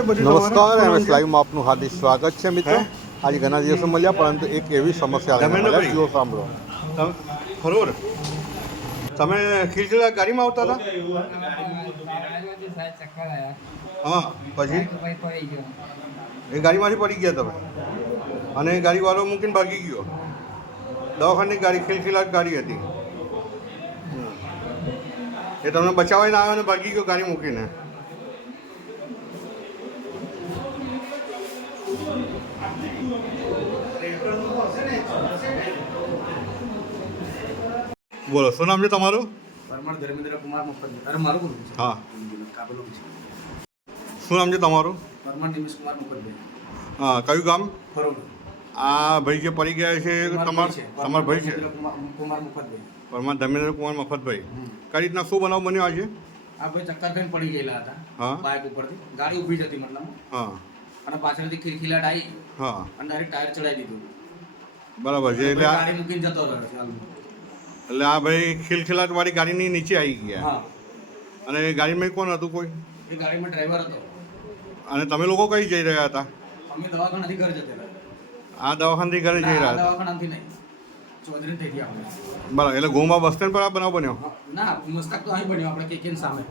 નમસ્કાર એમએસ લાઈવમાં આપનું હાર્દિક સ્વાગત છે મિત્રો. આજે ઘણા દિવસો મળ્યા, પરંતુ એક એવી સમસ્યા જુઓ સાંભળો. ખરોર તમે ખીલખીલા ગાડીમાં આવતા હતા? હા, પછી એ ગાડીમાંથી પડી ગયા તમે અને ગાડીવાળો મૂકીને ભાગી ગયો. દવાખાની ગાડી ખીલખીલાટ ગાડી હતી એ તમને બચાવીને આવ્યો અને ભાગી ગયો ગાડી મૂકીને. બોલો, શું નામ છે તમારું? પરમાર ધર્મેન્દ્ર કુમાર મુખર્જી. અરે મારું બોલું છે. હા, કાબુલ છે. શું નામ છે તમારું? પરમાર દિનેશ કુમાર મુખર્જી. હા, કયું ગામ? ફરોડ. આ ભાઈ જે પડી ગયા છે તમારા ભાઈ છે? કુમાર મુખર્જી. પરમાર ધર્મેન્દ્ર કુમાર મફતભાઈ. કઈ રીતના શું બનાવ બન્યો આજે? આ ભાઈ ચક્કર ખાઈને પડી ગયેલા હતા. હા, બાઇક ઉપરથી ગાડી ઊભી જ હતી મતલબ. હા, અને પાછળથી ખીલખીલાટ આવી. હા, અને ડાયરેક્ટ ટાયર ચડાવી દીધું. બરાબર છે. એટલે ગાડી મૂકીને જતો રહ્યો ચાલુ. એટલે આ ભાઈ ખીલખીલાટ વાળી ગાડીની નીચે આવી ગયા. હા. અને ગાડીમાં કોણ હતું? કોઈ? એ ગાડીમાં ડ્રાઈવર હતો. અને તમે લોકો કઈ જઈ રહ્યા હતા? અમે દવાખાનાથી ઘર જતા હતા. આ દવાખાનાથી ઘરે જઈ રહ્યા હતા? દવાખાનાથી નહીં, ચૌધરી થઈ ગયા આપણે. બરાબર. એટલે ગોમા બસ સ્ટેન્ડ પર આ બનાવ બન્યો? ના, મસ્તક તો અહીં બન્યો આપણે કેકેન સામે.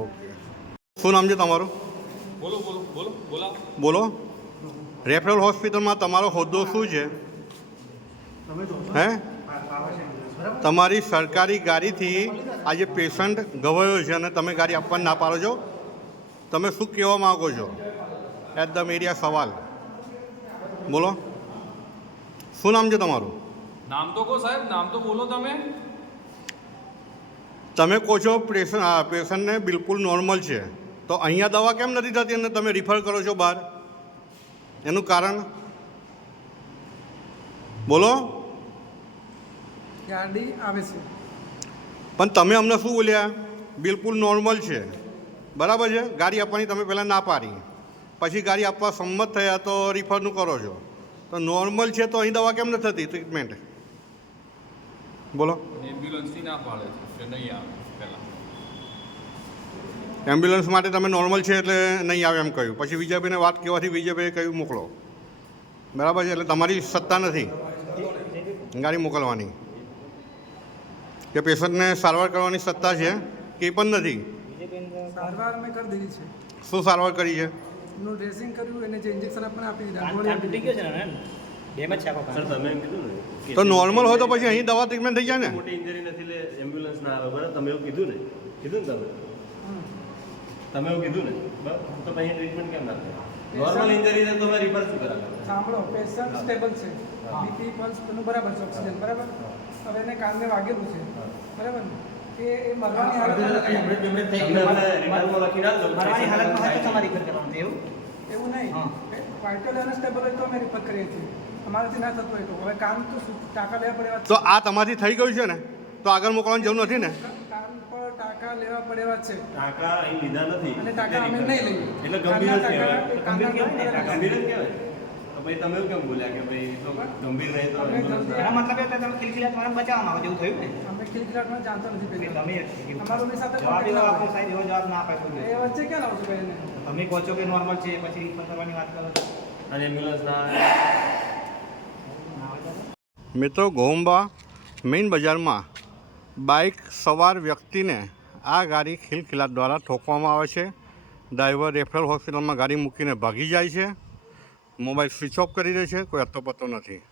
ઓકે. શું નામ છે તમારું? બોલો. રેફરલ હોસ્પિટલમાં તમારો હોદ્દો શું છે? હે? તમારી સરકારી ગાડીથી આજે પેશન્ટ ગવાયો છે અને તમે ગાડી આપવા ના પાડો છો. તમે શું કહેવા માગો છો? એટ ધ મીડિયા સવાલ બોલો. શું નામ છે તમારું? નામ તો કહો સાહેબ, નામ તો બોલો તમે. તમે કહો છો પેશન્ટને બિલકુલ નોર્મલ છે, તો અહીંયા દવા કેમ નથી થતી અને તમે રિફર કરો છો બહાર? એનું કારણ બોલો. ગાડી આવે છે પણ તમે અમને શું બોલ્યા? બિલકુલ નોર્મલ છે, બરાબર છે. ગાડી આપવાની તમે પહેલાં ના પાડી, પછી ગાડી આપવા સંમત થયા તો રિફરનું કરો છો. તો નોર્મલ છે તો અહીં દવા કેમ નથી થતી ટ્રીટમેન્ટ? બોલો. એમ્બ્યુલન્સથી ના પાડે છે કે નહીં આવે પહેલાં. એમ્બ્યુલન્સ માટે તમે નોર્મલ છે એટલે નહીં આવે એમ કહ્યું, પછી વિજયભાઈને વાત કહેવાથી વિજયભાઈએ કહ્યું મોકલો. બરાબર છે. એટલે તમારી સત્તા નથી ગાડી મોકલવાની કે પેશન્ટને સારવાર કરવાની સત્તા છે કે એ પણ નથી? સારવાર મેં કરી દીધી છે. શું સારવાર કરી છે? એનું ડ્રેસિંગ કર્યું, એને જે ઇન્જેક્શન આપણે આપી દીધા. તો નોર્મલ હોય તો પછી અહીં દવા ટ્રીટમેન્ટ થઈ જાય ને? મોટી ઇન્જરી નથી એટલે એમ્બ્યુલન્સ ના આવે. બરાબર, તમે એવું કીધું ને તમે એવું કીધું ને, બરાબર, તો પછી ટ્રીટમેન્ટ કેમ ના થાય? નોર્મલ ઇન્જરી છે તો તમે રિફર શું કરાવે? સાંભળો, પેશન્ટ સ્ટેબલ છે, બીપી પલ્સ એનું બરાબર છે, ઓક્સિજન બરાબર. હવે એને કાનને વાગેલું છે, બરાબર ને? કે એ મરવાની હાલત તમે રિફરમાં લખી ના દો. એવું નહીં. વાઇટલ અને સ્ટેબલ હોય તો અમે રિફર કરીએ છીએ. અમારાથી ના થતું હોય તો. હવે કાન તો ટાંકા લેવા પડે. તો આ તમારી થઈ ગયું છે ને, તો આગળ મોકલવાની જરૂર નથી ને? કાન પર ટાંકા લેવા પડે એવા છે. ટાંકા અહીં લીધા નથી અને ટાંકા અમે નહીં લઈએ. એટલે ગંભીર જ કહેવાય. કાનના ગંભીર જ કહેવાય. તો ભાઈ તમે એવું કેમ બોલ્યા કે ભાઈ તો ગંભીર નહીં તો અમે ખીલખીલાટમાં જાણતા નથી પહેલા. અમારું બી સાથે એ વચ્ચે ક્યાં લાવશું ભાઈ એને? તમે કહો છો કે નોર્મલ છે, પછી રિફર કરવાની વાત કરો છો. અને એમ્બ્યુલન્સ ના મિત્રો, ગોંબા મેઇન બજારમાં બાઇક સવાર વ્યક્તિને આ ગાડી ખિલખિલાટ દ્વારા ઠોકવામાં આવે છે. ડ્રાઈવર રેફરલ હોસ્પિટલમાં ગાડી મૂકીને ભાગી જાય છે. મોબાઈલ સ્વિચ ઓફ કરી દે છે. કોઈ અતો પતો નથી.